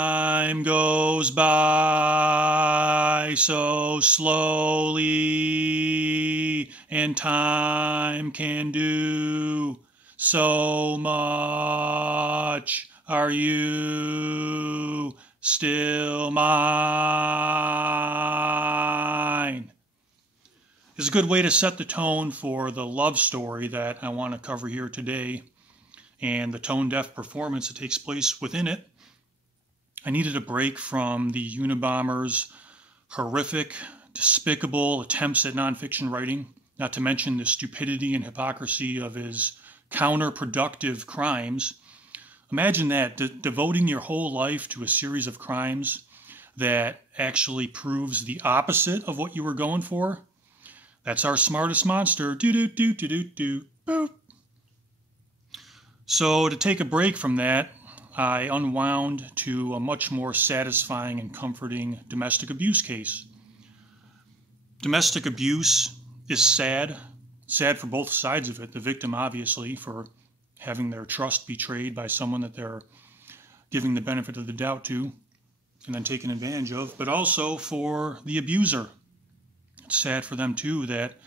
Time goes by so slowly, and time can do so much. Are you still mine? Is a good way to set the tone for the love story that I want to cover here today and the tone-deaf performance that takes place within it. I needed a break from the Unabomber's horrific, despicable attempts at nonfiction writing, not to mention the stupidity and hypocrisy of his counterproductive crimes. Imagine that, devoting your whole life to a series of crimes that actually proves the opposite of what you were going for. That's our smartest monster. Do-do-do-do-do-do. Boop. So to take a break from that, I unwound to a much more satisfying and comforting domestic abuse case. Domestic abuse is sad for both sides of it. The victim, obviously, for having their trust betrayed by someone that they're giving the benefit of the doubt to and then taken advantage of, but also for the abuser. It's sad for them, too, that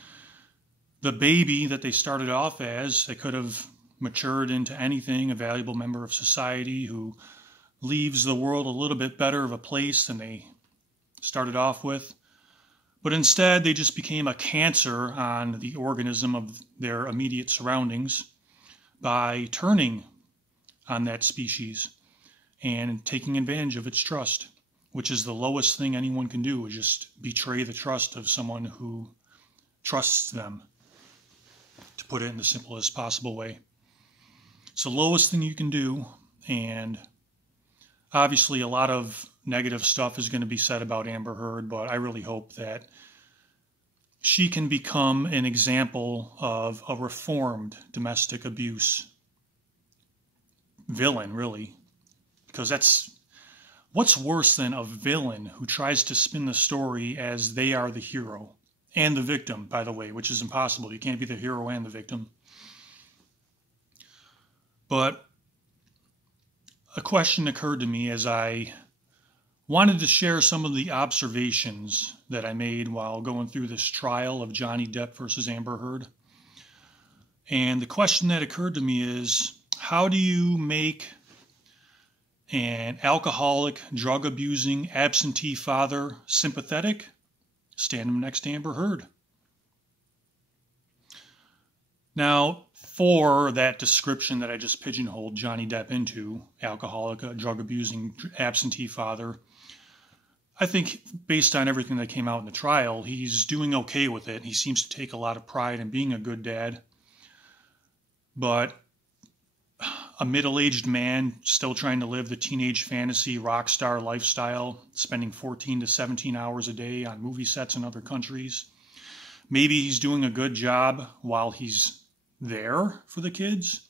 the baby that they started off as, they could have matured into anything, a valuable member of society who leaves the world a little bit better of a place than they started off with. But instead, they just became a cancer on the organism of their immediate surroundings by turning on that species and taking advantage of its trust, which is the lowest thing anyone can do, is just betray the trust of someone who trusts them, to put it in the simplest possible way. It's the lowest thing you can do, and obviously a lot of negative stuff is going to be said about Amber Heard, but I really hope that she can become an example of a reformed domestic abuse villain, really, because that's what's worse than a villain who tries to spin the story as they are the hero and the victim, by the way, which is impossible. You can't be the hero and the victim. But a question occurred to me as I wanted to share some of the observations that I made while going through this trial of Johnny Depp versus Amber Heard. And the question that occurred to me is, how do you make an alcoholic, drug-abusing, absentee father sympathetic? Stand him next to Amber Heard. Now, for that description that I just pigeonholed Johnny Depp into, alcoholic, drug-abusing, absentee father, I think based on everything that came out in the trial, he's doing okay with it. He seems to take a lot of pride in being a good dad. But a middle-aged man still trying to live the teenage fantasy rock star lifestyle, spending 14 to 17 hours a day on movie sets in other countries. Maybe he's doing a good job while he's there for the kids.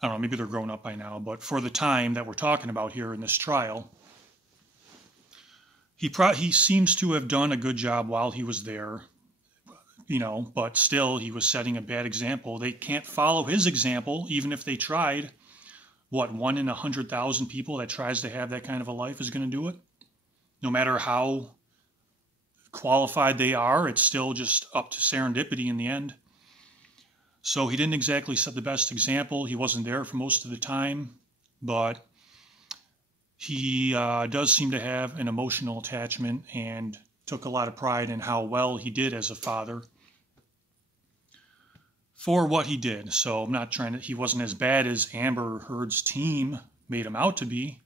I don't know, maybe they're grown up by now, but for the time that we're talking about here in this trial, he seems to have done a good job while he was there, but still he was setting a bad example. They can't follow his example, even if they tried. What, 1 in 100,000 people that tries to have that kind of a life is going to do it? No matter how qualified they are, it's still just up to serendipity in the end. So he didn't exactly set the best example. He wasn't there for most of the time, but he does seem to have an emotional attachment and took a lot of pride in how well he did as a father for what he did. So I'm not he wasn't as bad as Amber Heard's team made him out to be.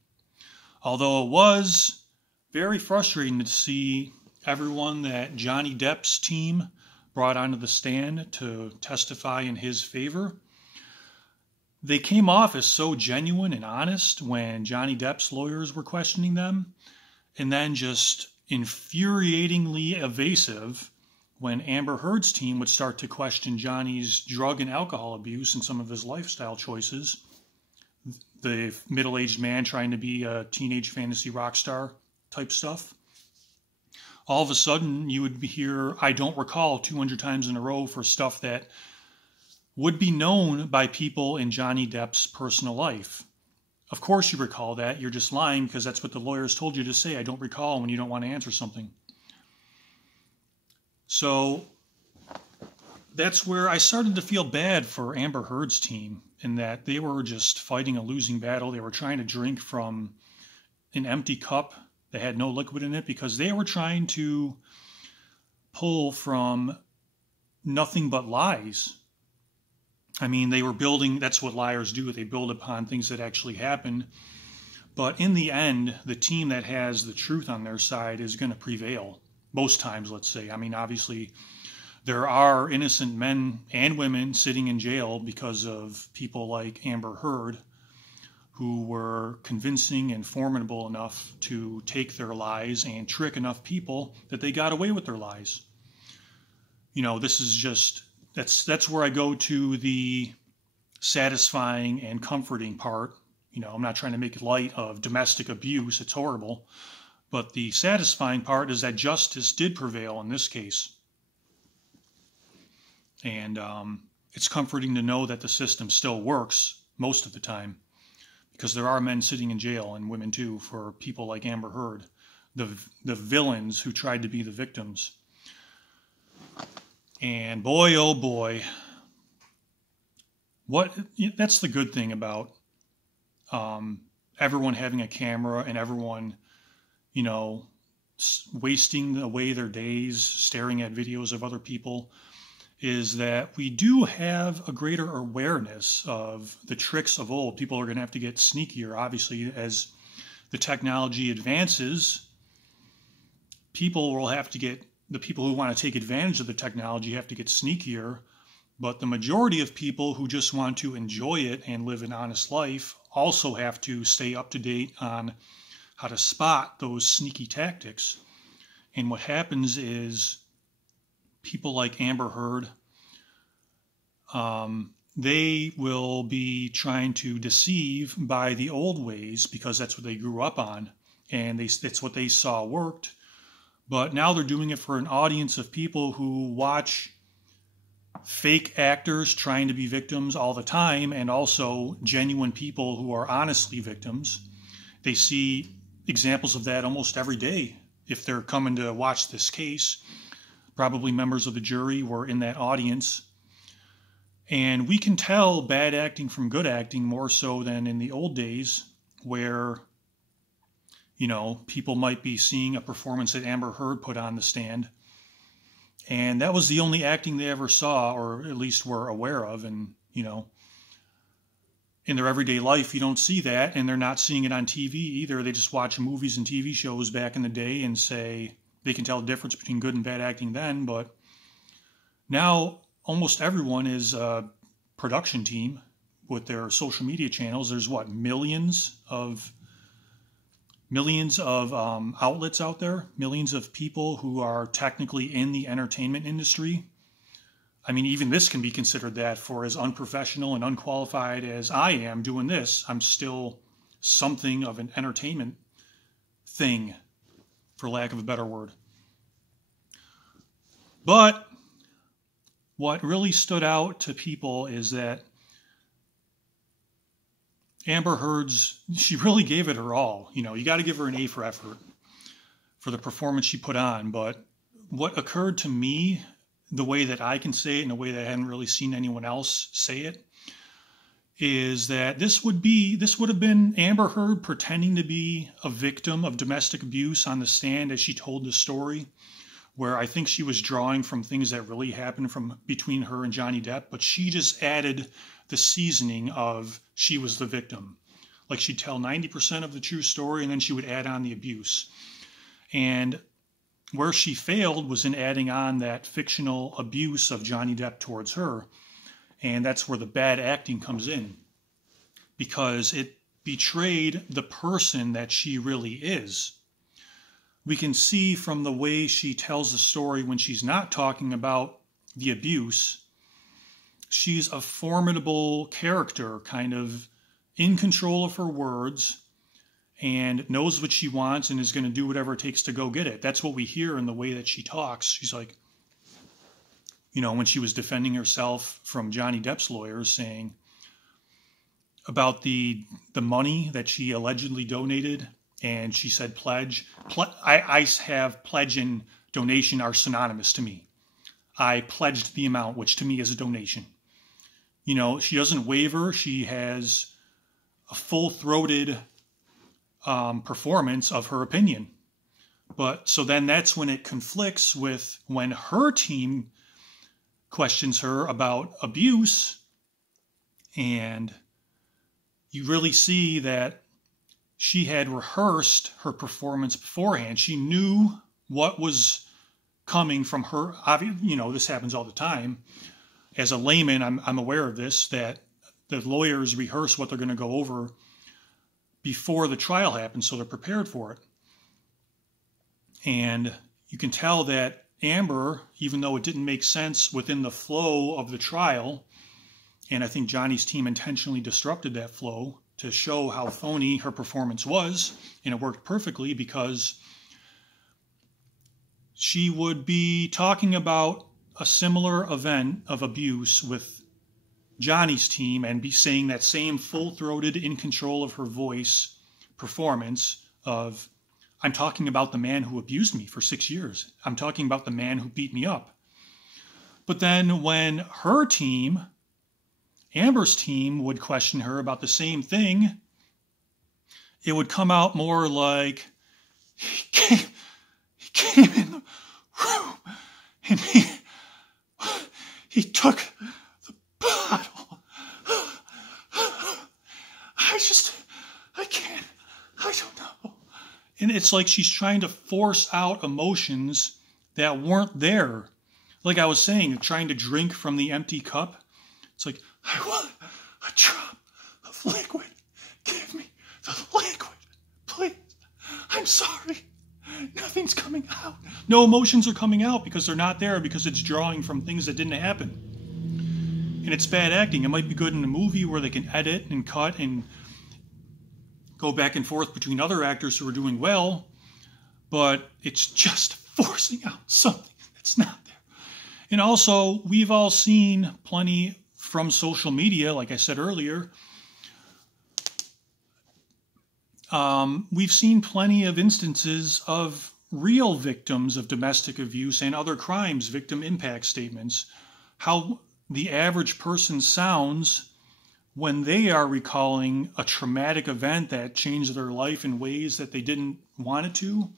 Although it was very frustrating to see everyone that Johnny Depp's team brought onto the stand to testify in his favor. They came off as so genuine and honest when Johnny Depp's lawyers were questioning them, and then just infuriatingly evasive when Amber Heard's team would start to question Johnny's drug and alcohol abuse and some of his lifestyle choices. The middle-aged man trying to be a teenage fantasy rock star type stuff. All of a sudden, you would hear "I don't recall" 200 times in a row for stuff that would be known by people in Johnny Depp's personal life. Of course you recall that. You're just lying because that's what the lawyers told you to say. I don't recall when you don't want to answer something. So that's where I started to feel bad for Amber Heard's team, in that they were just fighting a losing battle. They were trying to drink from an empty cup that had no liquid in it because they were trying to pull from nothing but lies. I mean, they were building, that's what liars do. They build upon things that actually happened. But in the end, the team that has the truth on their side is going to prevail. Most times, let's say. I mean, obviously, there are innocent men and women sitting in jail because of people like Amber Heard, who were convincing and formidable enough to take their lies and trick enough people that they got away with their lies. You know, this is just, that's where I go to the satisfying and comforting part. You know, I'm not trying to make light of domestic abuse. It's horrible. But the satisfying part is that justice did prevail in this case. And it's comforting to know that the system still works most of the time, because there are men sitting in jail, and women too, for people like Amber Heard, the villains who tried to be the victims. And boy, oh boy, that's the good thing about everyone having a camera and everyone, you know, wasting away their days staring at videos of other people, is that we do have a greater awareness of the tricks of old. People are going to have to get sneakier, obviously, as the technology advances. People will have to get, the people who want to take advantage of the technology have to get sneakier, but the majority of people who just want to enjoy it and live an honest life also have to stay up to date on how to spot those sneaky tactics. And what happens is people like Amber Heard, they will be trying to deceive by the old ways because that's what they grew up on, and that's what they saw worked. But now they're doing it for an audience of people who watch fake actors trying to be victims all the time, and also genuine people who are honestly victims. They see examples of that almost every day. If they're coming to watch this case, probably members of the jury were in that audience. And we can tell bad acting from good acting more so than in the old days, where, you know, people might be seeing a performance that Amber Heard put on the stand, and that was the only acting they ever saw, or at least were aware of. And, you know, in their everyday life, you don't see that, and they're not seeing it on TV either. They just watch movies and TV shows back in the day and say they can tell the difference between good and bad acting then. But now almost everyone is a production team with their social media channels. There's what, millions of outlets out there, millions of people who are technically in the entertainment industry. I mean, even this can be considered that. For as unprofessional and unqualified as I am doing this, I'm still something of an entertainment thing, for lack of a better word. But what really stood out to people is that Amber Heard's, she really gave it her all. You know, you got to give her an A for effort for the performance she put on. But what occurred to me, the way that I can say it in a way that I hadn't really seen anyone else say it, is that this would have been Amber Heard pretending to be a victim of domestic abuse on the stand as she told the story, where I think she was drawing from things that really happened from between her and Johnny Depp, but she just added the seasoning of she was the victim. Like, she'd tell 90% of the true story, and then she would add on the abuse. And where she failed was in adding on that fictional abuse of Johnny Depp towards her. And that's where the bad acting comes in, because it betrayed the person that she really is. We can see from the way she tells the story when she's not talking about the abuse, she's a formidable character, kind of in control of her words, and knows what she wants and is going to do whatever it takes to go get it. That's what we hear in the way that she talks. She's like, you know, when she was defending herself from Johnny Depp's lawyers, saying, about the money that she allegedly donated, and she said pledge. I have pledge and donation are synonymous to me. I pledged the amount, which to me is a donation. You know, she doesn't waver. She has a full-throated performance of her opinion. But so then that's when it conflicts with when her team questions her about abuse, and you really see that she had rehearsed her performance beforehand. She knew what was coming from her. You know, this happens all the time. As a layman, I'm aware of this, that the lawyers rehearse what they're going to go over before the trial happens, so they're prepared for it. And you can tell that Amber, even though it didn't make sense within the flow of the trial, and I think Johnny's team intentionally disrupted that flow to show how phony her performance was, and it worked perfectly because she would be talking about a similar event of abuse with Johnny's team and be saying that same full-throated, in control of her voice performance of, I'm talking about the man who abused me for 6 years. I'm talking about the man who beat me up. But then when her team, Amber's team, would question her about the same thing, it would come out more like, he came in the room and he took the bottle. I don't know. And it's like she's trying to force out emotions that weren't there. Like I was saying, trying to drink from the empty cup. It's like, I want a drop of liquid. Give me the liquid, please. I'm sorry. Nothing's coming out. No emotions are coming out because they're not there, because it's drawing from things that didn't happen. And it's bad acting. It might be good in a movie where they can edit and cut and go back and forth between other actors who are doing well, but it's just forcing out something that's not there. And also, we've all seen plenty from social media, like I said earlier. We've seen plenty of instances of real victims of domestic abuse and other crimes, victim impact statements, how the average person sounds when they are recalling a traumatic event that changed their life in ways that they didn't want it to.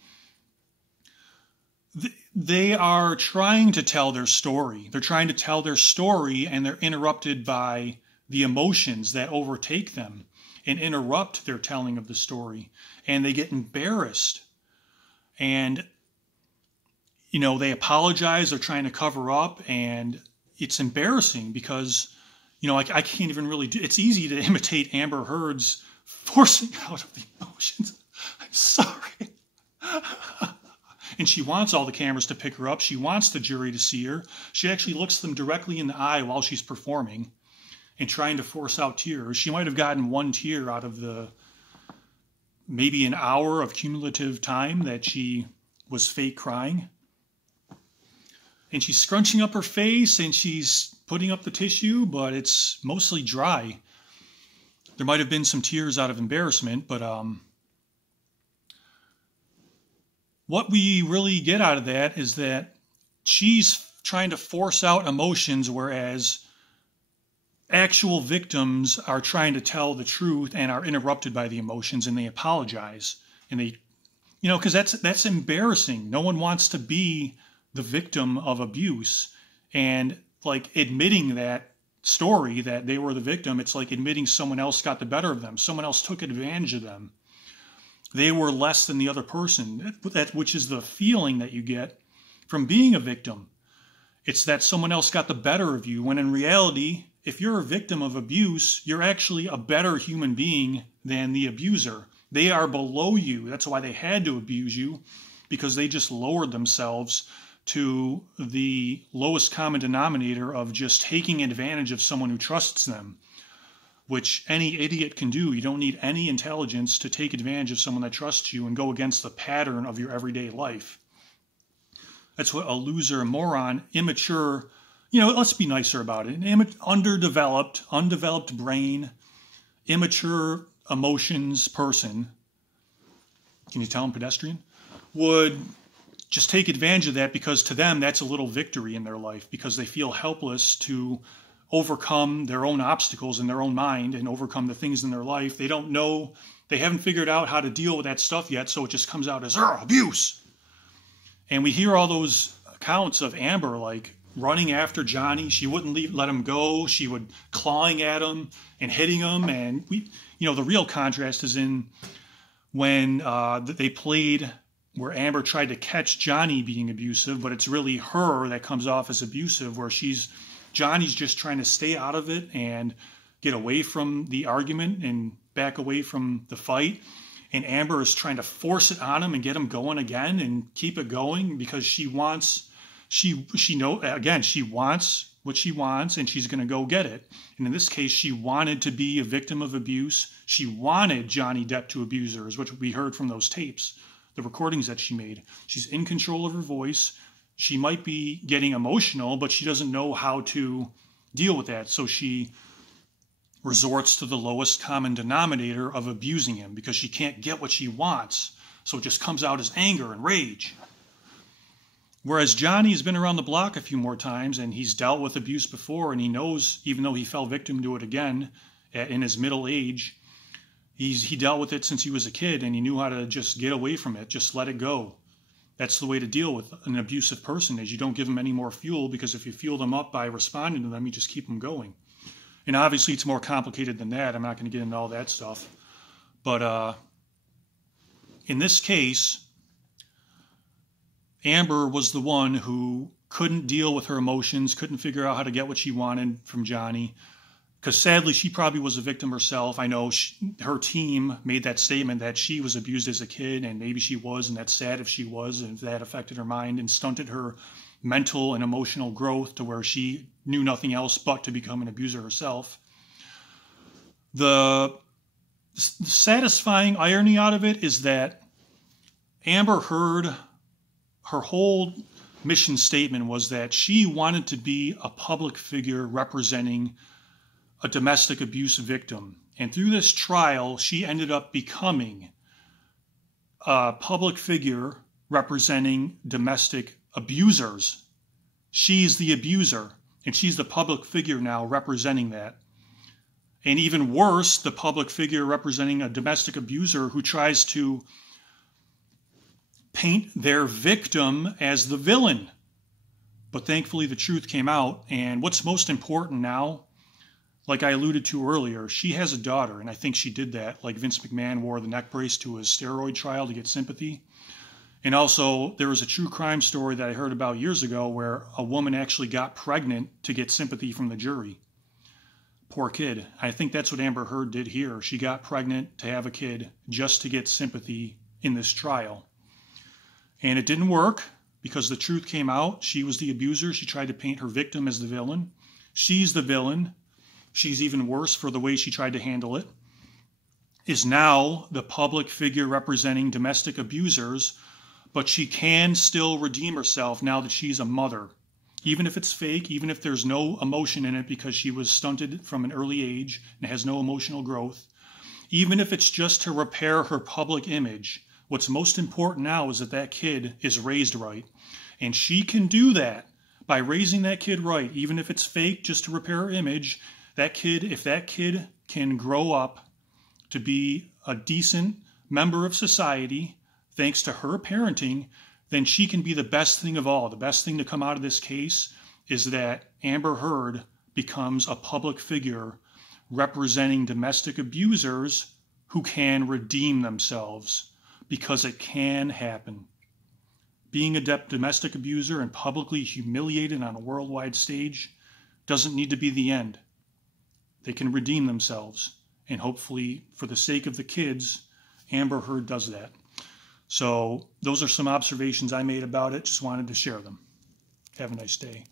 They are trying to tell their story. They're trying to tell their story, and they're interrupted by the emotions that overtake them and interrupt their telling of the story. And they get embarrassed. And, you know, they apologize. They're trying to cover up. And it's embarrassing because, you know, I can't even really do. It's easy to imitate Amber Heard's forcing out of the emotions. I'm sorry. And she wants all the cameras to pick her up. She wants the jury to see her. She actually looks them directly in the eye while she's performing and trying to force out tears. She might have gotten one tear out of the maybe an hour of cumulative time that she was fake crying. And she's scrunching up her face and she's putting up the tissue, but it's mostly dry. There might have been some tears out of embarrassment, but what we really get out of that is that she's trying to force out emotions, whereas actual victims are trying to tell the truth and are interrupted by the emotions, and they apologize. And they, you know, because that's embarrassing. No one wants to be the victim of abuse. And like admitting that story that they were the victim, it's like admitting someone else got the better of them. Someone else took advantage of them. They were less than the other person, which is the feeling that you get from being a victim. It's that someone else got the better of you, when in reality, if you're a victim of abuse, you're actually a better human being than the abuser. They are below you. That's why they had to abuse you, because they just lowered themselves to the lowest common denominator of just taking advantage of someone who trusts them, which any idiot can do. You don't need any intelligence to take advantage of someone that trusts you and go against the pattern of your everyday life. That's what a loser, moron, immature, you know, let's be nicer about it. An undeveloped brain, immature emotions person, can you tell them pedestrian, would just take advantage of that, because to them that's a little victory in their life, because they feel helpless to overcome their own obstacles in their own mind and overcome the things in their life. They don't know, they haven't figured out how to deal with that stuff yet, so it just comes out as abuse. And we hear all those accounts of Amber, like running after Johnny. She wouldn't let him go. She would clawing at him and hitting him. And the real contrast is in when they played where Amber tried to catch Johnny being abusive, but it's really her that comes off as abusive, where Johnny's just trying to stay out of it and get away from the argument and back away from the fight. And Amber is trying to force it on him and get him going again and keep it going, because she wants what she wants, and she's going to go get it. And in this case, she wanted to be a victim of abuse. She wanted Johnny Depp to abuse her, is what we heard from those tapes, the recordings that she made. She's in control of her voice. She might be getting emotional, but she doesn't know how to deal with that. So she resorts to the lowest common denominator of abusing him, because she can't get what she wants. So it just comes out as anger and rage. Whereas Johnny's been around the block a few more times, and he's dealt with abuse before, and he knows, even though he fell victim to it again in his middle age, he dealt with it since he was a kid, and he knew how to just get away from it, just let it go. That's the way to deal with an abusive person, is you don't give them any more fuel, because if you fuel them up by responding to them, you just keep them going. And obviously it's more complicated than that. I'm not going to get into all that stuff. But in this case, Amber was the one who couldn't deal with her emotions, couldn't figure out how to get what she wanted from Johnny, because sadly she probably was a victim herself. I know her team made that statement that she was abused as a kid, and maybe she was, and that's sad if she was, and if that affected her mind and stunted her mental and emotional growth to where she knew nothing else but to become an abuser herself. The satisfying irony out of it is that Amber Heard, her whole mission statement was that she wanted to be a public figure representing a domestic abuse victim. And through this trial, she ended up becoming a public figure representing domestic abusers. She's the abuser, and she's the public figure now representing that. And even worse, the public figure representing a domestic abuser who tries to paint their victim as the villain. But thankfully the truth came out, and what's most important now, like I alluded to earlier, she has a daughter, and I think she did that, like Vince McMahon wore the neck brace to his steroid trial to get sympathy. And also, there was a true crime story that I heard about years ago where a woman actually got pregnant to get sympathy from the jury. Poor kid. I think that's what Amber Heard did here. She got pregnant to have a kid just to get sympathy in this trial. And it didn't work, because the truth came out. She was the abuser. She tried to paint her victim as the villain. She's the villain. She's even worse for the way she tried to handle it. Is now the public figure representing domestic abusers, but she can still redeem herself now that she's a mother. Even if it's fake, even if there's no emotion in it because she was stunted from an early age and has no emotional growth, even if it's just to repair her public image, what's most important now is that that kid is raised right. And she can do that by raising that kid right, even if it's fake, just to repair her image. That kid, if that kid can grow up to be a decent member of society, thanks to her parenting, then she can be the best thing of all. The best thing to come out of this case is that Amber Heard becomes a public figure representing domestic abusers who can redeem themselves, because it can happen. Being a domestic abuser and publicly humiliated on a worldwide stage doesn't need to be the end. They can redeem themselves, and hopefully, for the sake of the kids, Amber Heard does that. So those are some observations I made about it. Just wanted to share them. Have a nice day.